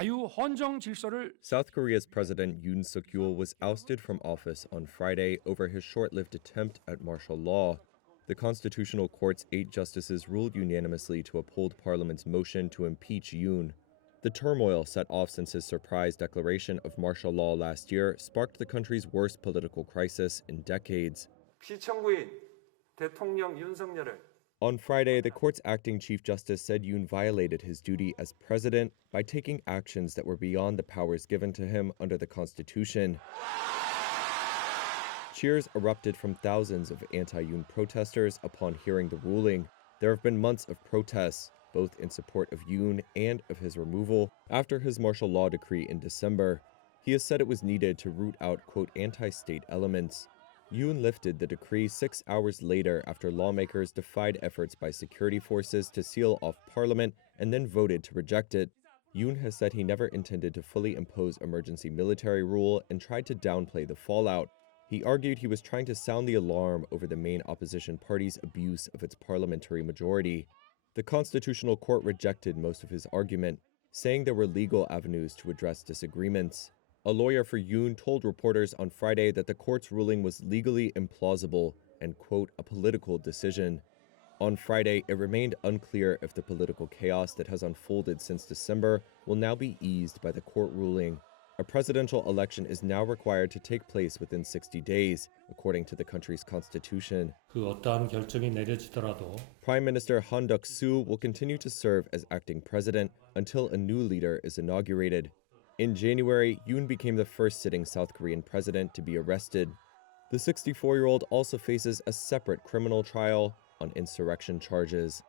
자유헌정 질서를 South Korea's President Yoon Yeol was ousted from office on Friday over his short-lived attempt at martial law. The Constitutional Court's 8 justices ruled unanimously to uphold Parliament's motion to impeach Yoon. The turmoil set off since his surprise declaration of martial law last year sparked the country's worst political crisis in decades. 피청구인 대통령 윤석열을 On Friday, the court's acting Chief Justice said Yoon violated his duty as president by taking actions that were beyond the powers given to him under the Constitution. Cheers erupted from thousands of anti-Yoon protesters upon hearing the ruling. There have been months of protests, both in support of Yoon and of his removal, after his martial law decree in December. He has said it was needed to root out, quote, anti-state elements. Yoon lifted the decree 6 hours later after lawmakers defied efforts by security forces to seal off parliament and then voted to reject it. Yoon has said he never intended to fully impose emergency military rule and tried to downplay the fallout. He argued he was trying to sound the alarm over the main opposition party's abuse of its parliamentary majority. The Constitutional Court rejected most of his argument, saying there were legal avenues to address disagreements. A lawyer for Yoon told reporters on Friday that the court's ruling was legally implausible and, quote, a political decision. On Friday, it remained unclear if the political chaos that has unfolded since December will now be eased by the court ruling. A presidential election is now required to take place within 60 days, according to the country's constitution. 그 어떠한 결정이 내려지더라도 Prime Minister Duck-soo will continue to serve as acting president until a new leader is inaugurated. In January, Yoon became the first sitting South Korean president to be arrested. The 64-year-old also faces a separate criminal trial on insurrection charges.